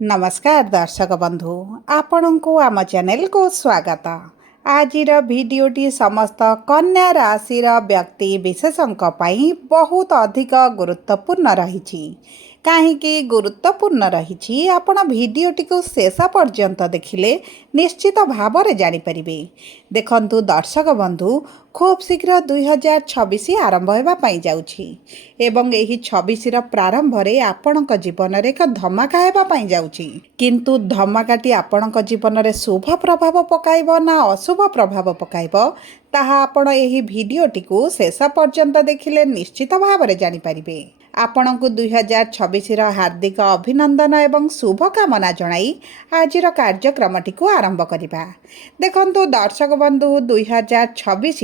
नमस्कार दर्शक बंधु आपण को आम चैनल को स्वागत। आजिर भिडियोटी समस्त कन्या राशि व्यक्ति विशेषों बहुत अधिक गुरुत्वपूर्ण रही। कहीं गुरुत्वपूर्ण रही आपण भिडियोटी को शेष पर्यंत देखिले निश्चित भाव में जापर। देखंतु दर्शक बंधु खूब शीघ्र 2026 आरंभ होगापाई जाउछि एवं एही 26 प्रारंभ रे आपणक जीवन रे एक धमाका हेबापाई जाउछि। किंतु धमाकाटी आपणक जीवन रे शुभ प्रभाव पकाइब ना अशुभ प्रभाव पकाइब ताहा आपण एही भिडियोटी को शेष पर्यंत देखिले निश्चित भाव में जानिपारिबे। आपणकु 2026 हार्दिक अभिनंदन एवं शुभकामना जणाई आजिर कार्यक्रमटी को आरंभ करिबा। देखंतु दर्शक बंधु 2026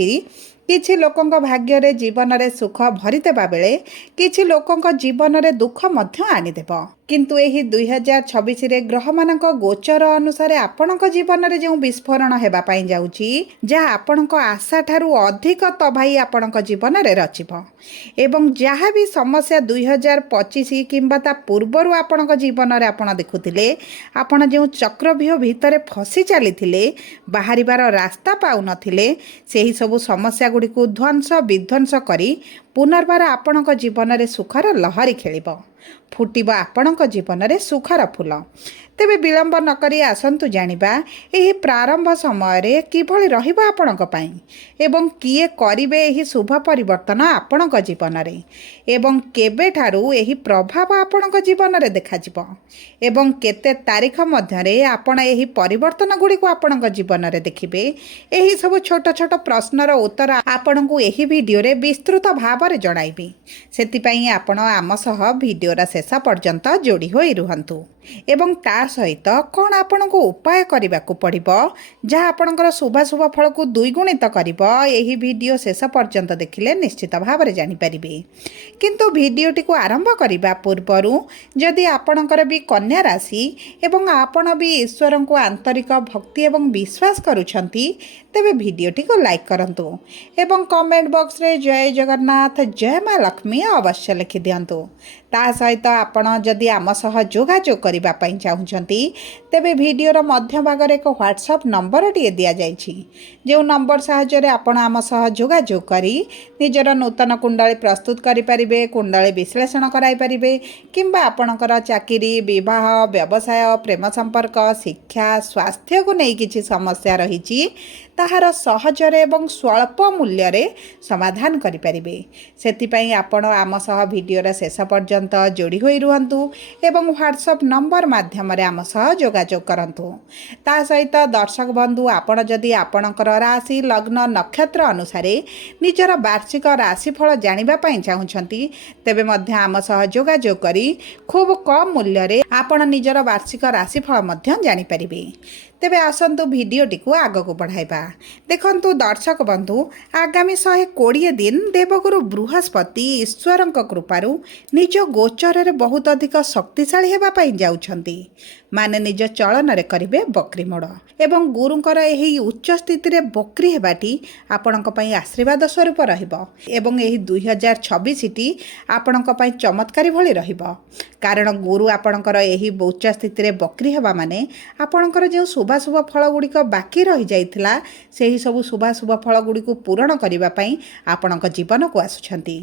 किछि लोकंक भाग्य रे जीवन रे सुख भरी देबा बेले किछि लोकंक जीवन रे दुख मध्य आनी देबो। किंतु एही 2026 रे ग्रह मानक गोचर अनुसार आपणक जीवन रे जो विस्फोरण हेबा पाई जाउची जा आपणक आशा ठारू अधिक तबाही आपणक जीवन रे रचिबो एवं जहाँ भी समस्या 2025 किंबा ता पूर्वरु आपणक जीवन रे आपण देखुथिले आपण जो चक्रव्यूह भितरे फसी चलीथिले बाहरिबार रास्ता पाउ नथिले सेही सब समस्या गुडी को ध्वंस विध्वंस करी पुनर्बार आपणक जीवन रे सुखर लहरी खेलिबो फुटिबा आपणक जीवन रे सुखर फूल। तेबे विलंब नकरी आसंतु जानिबा एही प्रारंभ समय रे किभଳି रहिबा आपणक पई एवं किए करिवे एही शुभ परिवर्तन आपणक जीवन रे एवं केबे ठारू एही प्रभाव आपणक जीवन रे देखा जिवो एवं केते तारीख मध्य रे आपण एही परिवर्तन गुडी को आपणक जीवन रे देखिबे। एही सब छोट छोट प्रश्नर उत्तर आपणकु एही वीडियो रे विस्तृत भाव रे जणाइबी। सेति पई आपण आम सह वीडियो रा शेष पर्यंत जोड़ी होई रुहंतु एवं ता सहित कौन आपण को उपाय करने को पड़ो जहाँ आपणकर शुभाशुभ फल को द्विगुणित करिबो एही वीडियो शेष पर्यंत देखिले निश्चित भाव में जानिपारे। किंतु वीडियोटी को आरंभ करने पूर्वर जदि आपणकर भी कन्या राशि एवं आपण भी ईश्वर को आंतरिक भक्ति एवं विश्वास करुछंती तेबे वीडियोटी को लाइक करंतु एवं कमेंट बॉक्स रे जय जगन्नाथ जय माँ लक्ष्मी अवश्य लिखि दियंतु। ता सहित आपण जदि आम सह जोगाजोग करिबा पई चाहुछंती तेबे वीडियोर मध्य भाग रे एक व्हाट्सएप नंबर टिए दिया जाइछि जो नंबर साहाय्य रे आपण आम सह जोगाजोग करी निजर नूतन कुंडली प्रस्तुत करि परिबे कुंडली विश्लेषण कराई परिबे किंबा आपणकर चाकरी विवाह व्यवसाय प्रेम संपर्क शिक्षा स्वास्थ्य को नहीं किछि समस्या रहिछि ताहार सहजरे एवं स्वल्प मूल्य रे समाधान करि परिबे। सेति पई आपण आम सह वीडियोर शेष पर्यंत जोड़ी होई रुहंतु एवं व्हाट्सएप नंबर माध्यम रे आम सह जोगाजोग करंतु। ता सहित दर्शक बंधु आपण जदि आपणकर राशि लग्न नक्षत्र अनुसार निजर वार्षिक राशिफल जानिबा पई चाहुछंती तेबे मध्य आम सह जोगाजोग करी खूब कम मूल्य रे आपण निजर वार्षिक राशिफल मध्य जानि परिबे। तेबे आसंतु भिडियोटी को आग को बढ़ाइबा। देखंतु दर्शक बंधु आगामी 120 दिन देवगुरु बृहस्पति ईश्वर कृपारू निज गोचर रे बहुत अधिक शक्तिशाली हेबा पई जाउछंती माने निज चलन रे करिवे बकरी मोड़ एवं गुरुंकर एही उच्च स्थिति रे बकरी हेबाटी आपणक पई आशीर्वाद स्वरूप रहिबो एवं एही 2026 टी आपणक पई चमत्कारी भली रहिबो कारण गुरु आपणकर एही उच्च स्थिति रे बकरी हेबा माने आपणकर जे शुभाशुभ फल गुड़िक बाकी रही जाइथिला सेही सबु शुभाशुभ फल गुड़िक पूरण करने पई आपणक जीवन को आसुछंती।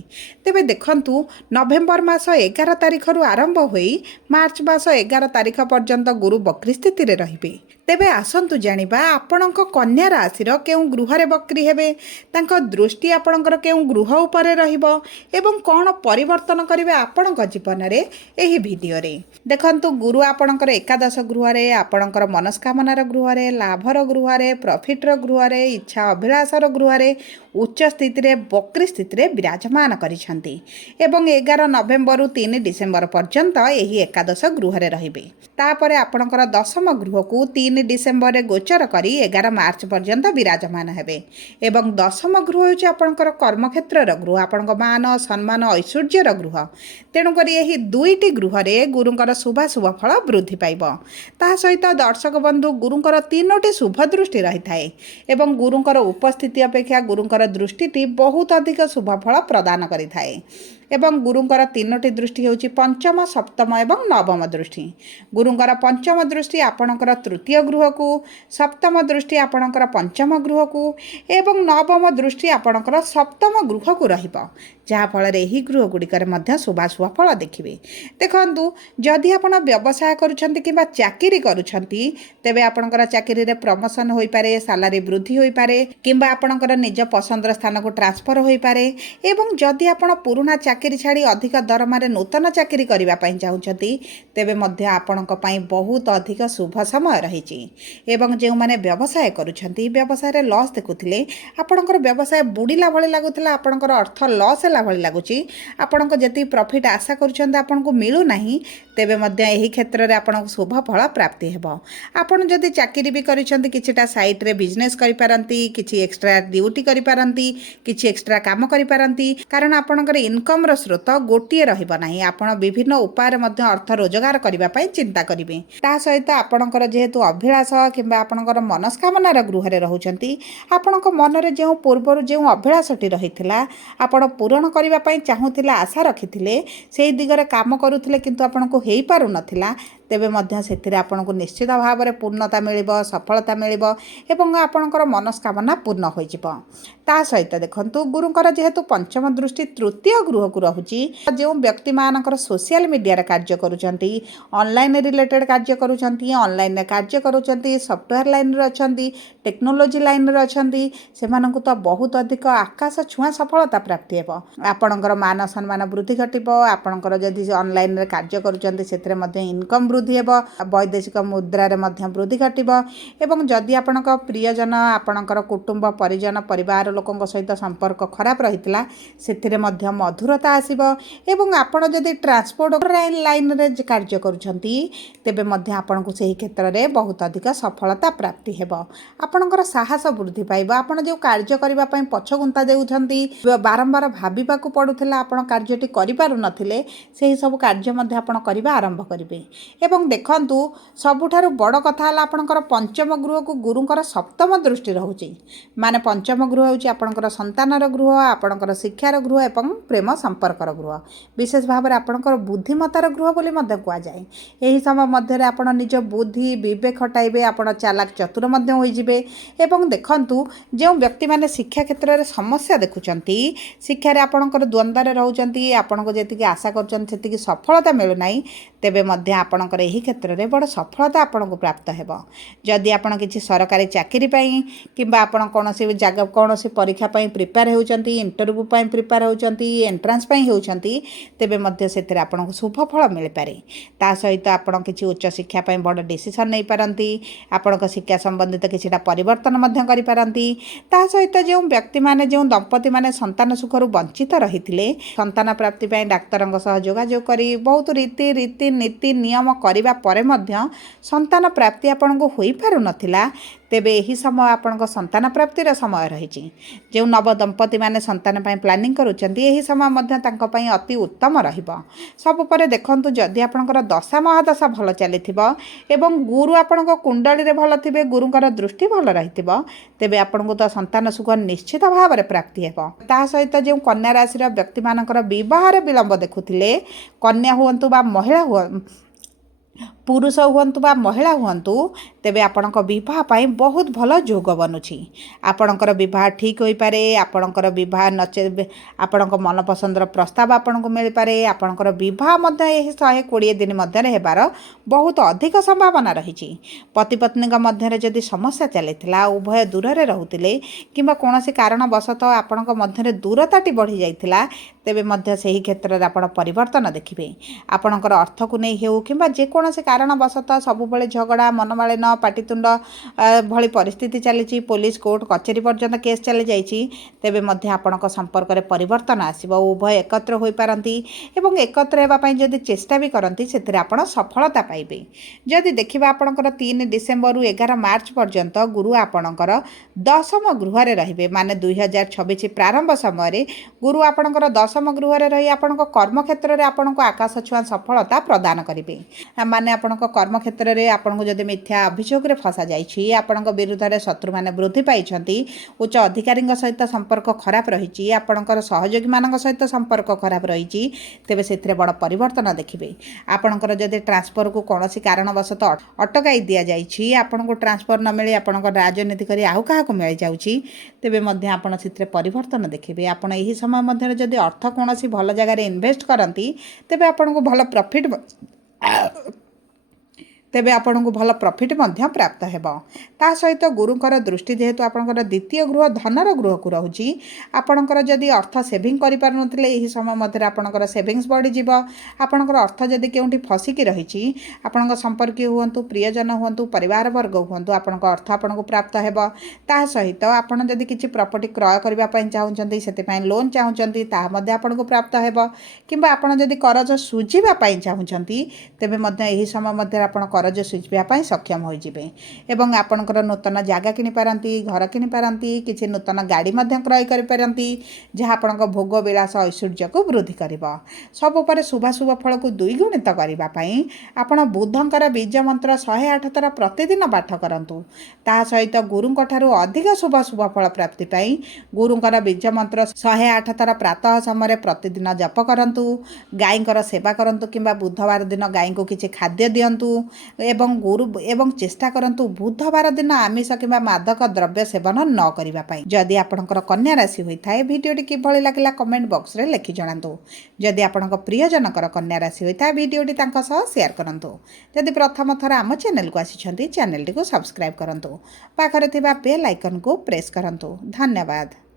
तेबे देखंतु नवेम्बर मास 11 तारिख रु आरंभ होई मार्च मास 11 तारिख पर्यंत गुरु बकरी स्थिति रे रहिबे। तेबे आसंतु जानिबा आपणक कन्या राशिर केउ गृह रे बकरी हेबे तांक दृष्टि आपणकर केउ गृह उपरे रहिबो एवं कोन परिवर्तन करिवे आपणक जीवन रे एही वीडियो रे। देखंतु गुरु आपणकर एकादश गृह रे आपणकर मनस्कामनार गृह रे लाभर गृह रे प्रॉफिटर गृह रे इच्छा अभिलाषर गृह रे उच्च स्थिति रे बकरी स्थिति रे विराजमान करिसंती एवं 11 नवेम्बर 3 डिसेम्बर पर्यंत एही एकादश गृह रे रहिबे। तापरे आपणकर दशम गृह को 3 डिसेम्बर रे गोचर करी 11 मार्च पर्यंत विराजमान हेबे एवं दशम गृह होछि आपणकर कर्मक्षेत्र गृह आपणक मान सम्मान ऐश्वर्यर गृह तेणु करी एही दुईटी गृह रे गुरुंकर शुभाशुभ फल वृद्धि पाइबो। ता सहित दर्शक बंधु गुरुंकर 3टी शुभ दृष्टि रही थाए एवं गुरुंकर उपस्थिति अपेक्षा गुरुंकर दृष्टि बहुत अधिक शुभ फल प्रदान करि थाए ଏବଂ ଗୁରୁଙ୍କର 3ଟି ଦୃଷ୍ଟି ହେଉଛି ପଞ୍ଚମ, ସପ୍ତମ ଏବଂ ନବମ ଦୃଷ୍ଟି। ଗୁରୁଙ୍କର ପଞ୍ଚମ ଦୃଷ୍ଟି ଆପଣଙ୍କର ତୃତୀୟ ଗୃହକୁ, ସପ୍ତମ ଦୃଷ୍ଟି ଆପଣଙ୍କର ପଞ୍ଚମ ଗୃହକୁ ଏବଂ ନବମ ଦୃଷ୍ଟି ଆପଣଙ୍କର ସପ୍ତମ ଗୃହକୁ ରହିବ, ଯାହାଫଳରେ ଏହି ଗୃହଗୁଡ଼ିକରେ ମଧ୍ୟ ଶୁଭାଶୁଭ ଫଳ ଦେଖିବେ। ଦେଖନ୍ତୁ, ଯଦି ଆପଣ ବ୍ୟବସାୟ କରୁଛନ୍ତି କିମ୍ବା ଚାକିରି କରୁଛନ୍ତି, ତେବେ ଆପଣଙ୍କର ଚାକିରିରେ ପ୍ରମୋସନ୍ ହୋଇପାରେ, ସାଲାରୀ ବୃଦ୍ଧି ହୋଇପାରେ କିମ୍ବା ଆପଣଙ୍କର ନିଜ ପସନ୍ଦର ସ୍ଥାନକୁ ଟ୍ରାନ୍ସଫର ହୋଇପାରେ। ଏବଂ ଯଦି ଆପଣ ପୁରୁଣା ଚାକିରି ଛାଡ଼ି ଅଧିକ ଦରମାରେ ନୂତନ ଚାକିରି କରିବା ପାଇଁ ଚାହୁଁଛନ୍ତି, ତେବେ ମଧ୍ୟ ଆପଣଙ୍କ ପାଇଁ ବହୁତ ଅଧିକ ଶୁଭ ସମୟ ରହିଛି। ଏବଂ ଯେଉଁମାନେ ବ୍ୟବସାୟ କରୁଛନ୍ତି, ବ୍ୟବସାୟରେ ଲସ୍ ଦେଖୁଥିଲେ, ଆପଣଙ୍କର ବ୍ୟବସାୟ ବୁଡ଼ିଲା ଭଳି ଲାଗୁଥିଲା, ଆପଣଙ୍କର ଅର୍ଥ ଲସ୍ ହେଲା ଭଳି ଲାଗୁଛି, ଆପଣଙ୍କ ଯେତିକି ପ୍ରଫିଟ୍ ଆଶା କରୁଛନ୍ତି ଆପଣଙ୍କୁ ମିଳୁନାହିଁ, ତେବେ ମଧ୍ୟ ଏହି କ୍ଷେତ୍ରରେ ଆପଣଙ୍କୁ ଶୁଭ ଫଳ ପ୍ରାପ୍ତି ହେବ। ଆପଣ ଯଦି ଚାକିରି ବି କରିଛନ୍ତି, କିଛିଟା ସାଇଟ୍ରେ ବିଜନେସ୍ କରିପାରନ୍ତି, କିଛି ଏକ୍ସଟ୍ରା ଡ୍ୟୁଟି କରିପାରନ୍ତି, କିଛି ଏକ୍ସଟ୍ରା କାମ କରିପାରନ୍ତି, କାରଣ ଆପଣଙ୍କର ଇନକମ୍ର ସ୍ରୋତ ଗୋଟିଏ ରହିବ ନାହିଁ। ଆପଣ ବିଭିନ୍ନ ଉପାୟରେ ମଧ୍ୟ ଅର୍ଥ ରୋଜଗାର କରିବା ପାଇଁ ଚିନ୍ତା କରିବେ। ତା ସହିତ ଆପଣଙ୍କର ଯେହେତୁ ଅଭିଳାଷ କିମ୍ବା ଆପଣଙ୍କର ମନସ୍କାମନାର ଗୃହରେ ରହୁଛନ୍ତି, ଆପଣଙ୍କ ମନରେ ଯେଉଁ ପୂର୍ବରୁ ଯେଉଁ ଅଭିଳାଷଟି ରହିଥିଲା, ଆପଣ ପୂରଣ କରିବା ପାଇଁ ଚାହୁଁଥିଲେ, ଆଶା ରଖିଥିଲେ, ସେହି ଦିଗରେ କାମ କରୁଥିଲେ କିନ୍ତୁ ଆପଣଙ୍କୁ ହୋଇପାରୁନଥିଲା, ତେବେ ମଧ୍ୟ ସେଥିରେ ଆପଣଙ୍କୁ ନିଶ୍ଚିତ ଭାବରେ ପୂର୍ଣ୍ଣତା ମିଳିବ, ସଫଳତା ମିଳିବ ଏବଂ ଆପଣଙ୍କର ମନସ୍କାମନା ପୂର୍ଣ୍ଣ ହୋଇଯିବ। ତା ସହିତ ଦେଖନ୍ତୁ, ଗୁରୁଙ୍କର ଯେହେତୁ ପଞ୍ଚମ ଦୃଷ୍ଟି ତୃତୀୟ ଗୃହକୁ ରହୁଛି, ଯେଉଁ ବ୍ୟକ୍ତିମାନଙ୍କର ସୋସିଆଲ ମିଡ଼ିଆରେ କାର୍ଯ୍ୟ କରୁଛନ୍ତି, ଅନଲାଇନ୍ ରିଲେଟେଡ୍ କାର୍ଯ୍ୟ କରୁଛନ୍ତି, ଅନଲାଇନ୍ରେ କାର୍ଯ୍ୟ କରୁଛନ୍ତି, ସଫ୍ଟୱେର୍ ଲାଇନ୍ରେ ଅଛନ୍ତି, ଟେକ୍ନୋଲୋଜି ଲାଇନ୍ରେ ଅଛନ୍ତି, ସେମାନଙ୍କୁ ତ ବହୁତ ଅଧିକ ଆକାଶ ଛୁଆଁ ସଫଳତା ପ୍ରାପ୍ତି ହେବ। ଆପଣଙ୍କର ମାନ ସମ୍ମାନ ବୃଦ୍ଧି ଘଟିବ। ଆପଣଙ୍କର ଯଦି ଅନଲାଇନ୍ରେ କାର୍ଯ୍ୟ କରୁଛନ୍ତି, ସେଥିରେ ମଧ୍ୟ ଇନକମ୍ ବୃଦ୍ଧି ହେବ, ବୈଦେଶିକ ମୁଦ୍ରାରେ ମଧ୍ୟ ବୃଦ୍ଧି ଘଟିବ। ଏବଂ ଯଦି ଆପଣଙ୍କ ପ୍ରିୟଜନ, ଆପଣଙ୍କର କୁଟୁମ୍ବ ପରିଜନ, ପରିବାର ଲୋକଙ୍କ ସହିତ ସମ୍ପର୍କ ଖରାପ ରହିଥିଲା, ସେଥିରେ ମଧ୍ୟ ମଧୁରତା ଆସିବ। ଏବଂ ଆପଣ ଯଦି ଟ୍ରାନ୍ସପୋର୍ଟ ଲାଇନ୍ରେ କାର୍ଯ୍ୟ କରୁଛନ୍ତି, ତେବେ ମଧ୍ୟ ଆପଣଙ୍କୁ ସେହି କ୍ଷେତ୍ରରେ ବହୁତ ଅଧିକ ସଫଳତା ପ୍ରାପ୍ତି ହେବ। ଆପଣଙ୍କର ସାହସ ବୃଦ୍ଧି ପାଇବ। ଆପଣ ଯେଉଁ କାର୍ଯ୍ୟ କରିବା ପାଇଁ ପଛଘୁଞ୍ଚା ଦେଉଛନ୍ତି, ବାରମ୍ବାର ଭାବିବାକୁ ପଡ଼ୁଥିଲା, ଆପଣ କାର୍ଯ୍ୟଟି କରିପାରୁନଥିଲେ, ସେହିସବୁ କାର୍ଯ୍ୟ ମଧ୍ୟ ଆପଣ କରିବା ଆରମ୍ଭ କରିବେ। ଏବଂ ଦେଖନ୍ତୁ, ସବୁଠାରୁ ବଡ଼ କଥା ହେଲା ଆପଣଙ୍କର ପଞ୍ଚମ ଗୃହକୁ ଗୁରୁଙ୍କର ସପ୍ତମ ଦୃଷ୍ଟି ରହୁଛି। ମାନେ ପଞ୍ଚମ ଗୃହ ହେଉଛି ଆପଣଙ୍କର ସନ୍ତାନର ଗୃହ, ଆପଣଙ୍କର ଶିକ୍ଷାର ଗୃହ ଏବଂ ପ୍ରେମ ସମ୍ପର୍କର ଗୃହ। ବିଶେଷ ଭାବରେ ଆପଣଙ୍କର ବୁଦ୍ଧିମତାର ଗୃହ ବୋଲି ମଧ୍ୟ କୁହାଯାଏ। ଏହି ସମୟ ମଧ୍ୟରେ ଆପଣ ନିଜ ବୁଦ୍ଧି ବିବେକ ଖଟାଇବେ, ଆପଣ ଚାଲାକ ଚତୁର ମଧ୍ୟ ହୋଇଯିବେ। ଏବଂ ଦେଖନ୍ତୁ, ଯେଉଁ ବ୍ୟକ୍ତିମାନେ ଶିକ୍ଷା କ୍ଷେତ୍ରରେ ସମସ୍ୟା ଦେଖୁଛନ୍ତି, ଶିକ୍ଷାରେ ଆପଣଙ୍କର ଦ୍ୱନ୍ଦ୍ୱରେ ରହୁଛନ୍ତି, ଆପଣଙ୍କୁ ଯେତିକି ଆଶା କରୁଛନ୍ତି ସେତିକି ସଫଳତା ମିଳୁନାହିଁ, ତେବେ ମଧ୍ୟ ଆପଣଙ୍କର ଏହି କ୍ଷେତ୍ରରେ ବଡ଼ ସଫଳତା ଆପଣଙ୍କୁ ପ୍ରାପ୍ତ ହେବ। ଯଦି ଆପଣ କିଛି ସରକାରୀ ଚାକିରି ପାଇଁ କିମ୍ବା ଆପଣ କୌଣସି କୌଣସି ପରୀକ୍ଷା ପାଇଁ ପ୍ରିପେୟାର ହେଉଛନ୍ତି, ଇଣ୍ଟରଭ୍ୟୁ ପାଇଁ ପ୍ରିପେୟାର ହେଉଛନ୍ତି, ଏଣ୍ଟ୍ରାନ୍ସ ପାଇଁ ହେଉଛନ୍ତି, ତେବେ ମଧ୍ୟ ସେଥିରେ ଆପଣଙ୍କୁ ଶୁଭ ଫଳ ମିଳିପାରେ। ତା ସହିତ ଆପଣ କିଛି ଉଚ୍ଚଶିକ୍ଷା ପାଇଁ ବଡ଼ ଡିସିସନ୍ ନେଇପାରନ୍ତି, ଆପଣଙ୍କ ଶିକ୍ଷା ସମ୍ବନ୍ଧିତ କିଛିଟା ପରିବର୍ତ୍ତନ ମଧ୍ୟ କରିପାରନ୍ତି। ତା ସହିତ ଯେଉଁ ବ୍ୟକ୍ତିମାନେ, ଯେଉଁ ଦମ୍ପତିମାନେ ସନ୍ତାନ ସୁଖରୁ ବଞ୍ଚିତ ରହିଥିଲେ, ସନ୍ତାନ ପ୍ରାପ୍ତି ପାଇଁ ଡାକ୍ତରଙ୍କ ସହ ଯୋଗାଯୋଗ କରି ବହୁତ ନୀତି ନିୟମ କରିବା ପରେ ମଧ୍ୟ ସନ୍ତାନ ପ୍ରାପ୍ତି ଆପଣଙ୍କୁ ହୋଇପାରୁନଥିଲା, ତେବେ ଏହି ସମୟ ଆପଣଙ୍କ ସନ୍ତାନ ପ୍ରାପ୍ତିର ସମୟ ରହିଛି। ଯେଉଁ ନବଦମ୍ପତିମାନେ ସନ୍ତାନ ପାଇଁ ପ୍ଲାନିଂ କରୁଛନ୍ତି, ଏହି ସମୟ ମଧ୍ୟ ତାଙ୍କ ପାଇଁ ଅତି ଉତ୍ତମ ରହିବ। ସବୁ ପରେ ଦେଖନ୍ତୁ, ଯଦି ଆପଣଙ୍କର ଦଶା ମହାଦଶା ଭଲ ଚାଲିଥିବ ଏବଂ ଗୁରୁ ଆପଣଙ୍କ କୁଣ୍ଡଳୀରେ ଭଲ ଥିବେ, ଗୁରୁଙ୍କର ଦୃଷ୍ଟି ଭଲ ରହିଥିବ, ତେବେ ଆପଣଙ୍କୁ ତ ସନ୍ତାନ ସୁଖ ନିଶ୍ଚିତ ଭାବରେ ପ୍ରାପ୍ତି ହେବ। ତା ସହିତ ଯେଉଁ କନ୍ୟା ରାଶିର ବ୍ୟକ୍ତିମାନଙ୍କର ବିବାହରେ ବିଳମ୍ବ ଦେଖୁଥିଲେ, କନ୍ୟା ହୁଅନ୍ତୁ ବା ମହିଳା ପୁରୁଷ ହୁଅନ୍ତୁ ବା ମହିଳା ହୁଅନ୍ତୁ, ତେବେ ଆପଣଙ୍କ ବିବାହ ପାଇଁ ବହୁତ ଭଲ ଯୋଗ ବନୁଛି। ଆପଣଙ୍କର ବିବାହ ଠିକ୍ ହୋଇପାରେ, ଆପଣଙ୍କର ବିବାହ ନଚେତ୍ ଆପଣଙ୍କ ମନପସନ୍ଦର ପ୍ରସ୍ତାବ ଆପଣଙ୍କୁ ମିଳିପାରେ, ଆପଣଙ୍କର ବିବାହ ମଧ୍ୟ ଏହି 120 ଦିନ ମଧ୍ୟରେ ହେବାର ବହୁତ ଅଧିକ ସମ୍ଭାବନା ରହିଛି। ପତି ପତ୍ନୀଙ୍କ ମଧ୍ୟରେ ଯଦି ସମସ୍ୟା ଚାଲିଥିଲା, ଉଭୟ ଦୂରରେ ରହୁଥିଲେ କିମ୍ବା କୌଣସି କାରଣବଶତଃ ଆପଣଙ୍କ ମଧ୍ୟରେ ଦୂରତାଟି ବଢ଼ିଯାଇଥିଲା, ତେବେ ମଧ୍ୟ ସେହି କ୍ଷେତ୍ରରେ ଆପଣ ପରିବର୍ତ୍ତନ ଦେଖିବେ। ଆପଣଙ୍କର ଅର୍ଥକୁ ନେଇ ହେଉ କିମ୍ବା ଯେକୌଣସି କାରଣବଶତଃ ସବୁବେଳେ ଝଗଡ଼ା, ମନମାଳିନ, ପାଟିତୁଣ୍ଡ ଭଳି ପରିସ୍ଥିତି ଚାଲିଛି, ପୋଲିସ କୋର୍ଟ କଚେରୀ ପର୍ଯ୍ୟନ୍ତ କେସ୍ ଚାଲିଯାଇଛି, ତେବେ ମଧ୍ୟ ଆପଣଙ୍କ ସମ୍ପର୍କରେ ପରିବର୍ତ୍ତନ ଆସିବ। ଉଭୟ ଏକତ୍ର ହୋଇପାରନ୍ତି ଏବଂ ଏକତ୍ର ହେବା ପାଇଁ ଯଦି ଚେଷ୍ଟା ବି କରନ୍ତି, ସେଥିରେ ଆପଣ ସଫଳତା ପାଇବେ। ଯଦି ଦେଖିବା ଆପଣଙ୍କର 3 ଡିସେମ୍ବରରୁ 11 ମାର୍ଚ୍ଚ ପର୍ଯ୍ୟନ୍ତ ଗୁରୁ ଆପଣଙ୍କର ଦଶମ ଗୃହରେ ରହିବେ। ମାନେ 2026 ପ୍ରାରମ୍ଭ ସମୟରେ ଗୁରୁ ଆପଣଙ୍କର ଦଶମ ଗୃହରେ ରହି ଆପଣଙ୍କ କର୍ମକ୍ଷେତ୍ରରେ ଆପଣଙ୍କୁ ଆକାଶ ଛୁଆଁ ସଫଳତା ପ୍ରଦାନ କରିବେ। ମାନେ ଆପଣଙ୍କ କର୍ମକ୍ଷେତ୍ରରେ ଆପଣଙ୍କୁ ଯଦି ମିଥ୍ୟା ଅଭିଯୋଗରେ ଫସା ଯାଇଛି, ଆପଣଙ୍କ ବିରୁଦ୍ଧରେ ଶତ୍ରୁମାନେ ବୃଦ୍ଧି ପାଇଛନ୍ତି, ଉଚ୍ଚ ଅଧିକାରୀଙ୍କ ସହିତ ସମ୍ପର୍କ ଖରାପ ରହିଛି, ଆପଣଙ୍କର ସହଯୋଗୀମାନଙ୍କ ସହିତ ସମ୍ପର୍କ ଖରାପ ରହିଛି, ତେବେ ସେଥିରେ ବଡ଼ ପରିବର୍ତ୍ତନ ଦେଖିବେ। ଆପଣଙ୍କର ଯଦି ଟ୍ରାନ୍ସଫରକୁ କୌଣସି କାରଣବଶତଃ ଅଟକାଇ ଦିଆଯାଇଛି, ଆପଣଙ୍କୁ ଟ୍ରାନ୍ସଫର ନ ମିଳି ଆପଣଙ୍କ ରାଜନୀତି କରି ଆଉ କାହାକୁ ମିଳିଯାଉଛି, ତେବେ ମଧ୍ୟ ଆପଣ ସେଥିରେ ପରିବର୍ତ୍ତନ ଦେଖିବେ। ଆପଣ ଏହି ସମୟ ମଧ୍ୟରେ ଯଦି ଅର୍ଥ କୌଣସି ଭଲ ଜାଗାରେ ଇନଭେଷ୍ଟ କରନ୍ତି, ତେବେ ଆପଣଙ୍କୁ ଭଲ ପ୍ରଫିଟ୍ ମଧ୍ୟ ପ୍ରାପ୍ତ ହେବ। ତା ସହିତ ଗୁରୁଙ୍କର ଦୃଷ୍ଟି ଯେହେତୁ ଆପଣଙ୍କର ଦ୍ୱିତୀୟ ଗୃହ ଧନର ଗୃହକୁ ରହୁଛି, ଆପଣଙ୍କର ଯଦି ଅର୍ଥ ସେଭିଂ କରିପାରୁନଥିଲେ, ଏହି ସମୟ ମଧ୍ୟରେ ଆପଣଙ୍କର ସେଭିଙ୍ଗସ୍ ବଢ଼ିଯିବ। ଆପଣଙ୍କର ଅର୍ଥ ଯଦି କେଉଁଠି ଫସିକି ରହିଛି, ଆପଣଙ୍କ ସମ୍ପର୍କୀୟ ହୁଅନ୍ତୁ, ପ୍ରିୟଜନ ହୁଅନ୍ତୁ, ପରିବାରବର୍ଗ ହୁଅନ୍ତୁ, ଆପଣଙ୍କ ଅର୍ଥ ଆପଣଙ୍କୁ ପ୍ରାପ୍ତ ହେବ। ତା ସହିତ ଆପଣ ଯଦି କିଛି ପ୍ରପର୍ଟି କ୍ରୟ କରିବା ପାଇଁ ଚାହୁଁଛନ୍ତି, ସେଥିପାଇଁ ଲୋନ୍ ଚାହୁଁଛନ୍ତି, ତାହା ମଧ୍ୟ ଆପଣଙ୍କୁ ପ୍ରାପ୍ତ ହେବ। କିମ୍ବା ଆପଣ ଯଦି କରଜ ସୁଝିବା ପାଇଁ ଚାହୁଁଛନ୍ତି, ତେବେ ମଧ୍ୟ ଏହି ସମୟ ମଧ୍ୟରେ ଆପଣ କରଜ ସୁଝିବା ପାଇଁ ସକ୍ଷମ ହୋଇଯିବେ। ଏବଂ ଆପଣଙ୍କର ନୂତନ ଜାଗା କିଣିପାରନ୍ତି, ଘର କିଣିପାରନ୍ତି, କିଛି ନୂତନ ଗାଡ଼ି ମଧ୍ୟ କ୍ରୟ କରିପାରନ୍ତି, ଯାହା ଆପଣଙ୍କ ଭୋଗ ବିଳାସ ଐଶ୍ୱର୍ଯ୍ୟକୁ ବୃଦ୍ଧି କରିବ। ସବୁ ପରେ ଶୁଭାଶୁଭ ଫଳକୁ ଦ୍ୱିଗୁଣିତ କରିବା ପାଇଁ ଆପଣ ବୁଧଙ୍କର ବୀଜ ମନ୍ତ୍ର 108 ଥର ପ୍ରତିଦିନ ପାଠ କରନ୍ତୁ। ତାହା ସହିତ ଗୁରୁଙ୍କ ଠାରୁ ଅଧିକ ଶୁଭ ଫଳ ପ୍ରାପ୍ତି ପାଇଁ ଗୁରୁଙ୍କର ବୀଜ ମନ୍ତ୍ର 108 ଥର ପ୍ରାତଃ ସମୟରେ ପ୍ରତିଦିନ ଜପ କରନ୍ତୁ। ଗାଈଙ୍କର ସେବା କରନ୍ତୁ କିମ୍ବା ବୁଧବାର ଦିନ ଗାଈଙ୍କୁ କିଛି ଖାଦ୍ୟ ଦିଅନ୍ତୁ ଏବଂ ଚେଷ୍ଟା କରନ୍ତୁ ବୁଧବାର ଦିନ ଆମିଷ କିମ୍ବା ମାଦକ ଦ୍ରବ୍ୟ ସେବନ ନ କରିବା ପାଇଁ। ଯଦି ଆପଣଙ୍କର କନ୍ୟା ରାଶି ହୋଇଥାଏ, ଭିଡ଼ିଓଟି କିଭଳି ଲାଗିଲା କମେଣ୍ଟ ବକ୍ସରେ ଲେଖି ଜଣାନ୍ତୁ। ଯଦି ଆପଣଙ୍କ ପ୍ରିୟଜନଙ୍କର କନ୍ୟା ରାଶି ହୋଇଥାଏ, ଭିଡ଼ିଓଟି ତାଙ୍କ ସହ ସେୟାର କରନ୍ତୁ। ଯଦି ପ୍ରଥମ ଥର ଆମ ଚ୍ୟାନେଲକୁ ଆସିଛନ୍ତି, ଚ୍ୟାନେଲଟିକୁ ସବସ୍କ୍ରାଇବ୍ କରନ୍ତୁ। ପାଖରେ ଥିବା ବେଲ୍ ଆଇକନ୍କୁ ପ୍ରେସ୍ କରନ୍ତୁ। ଧନ୍ୟବାଦ।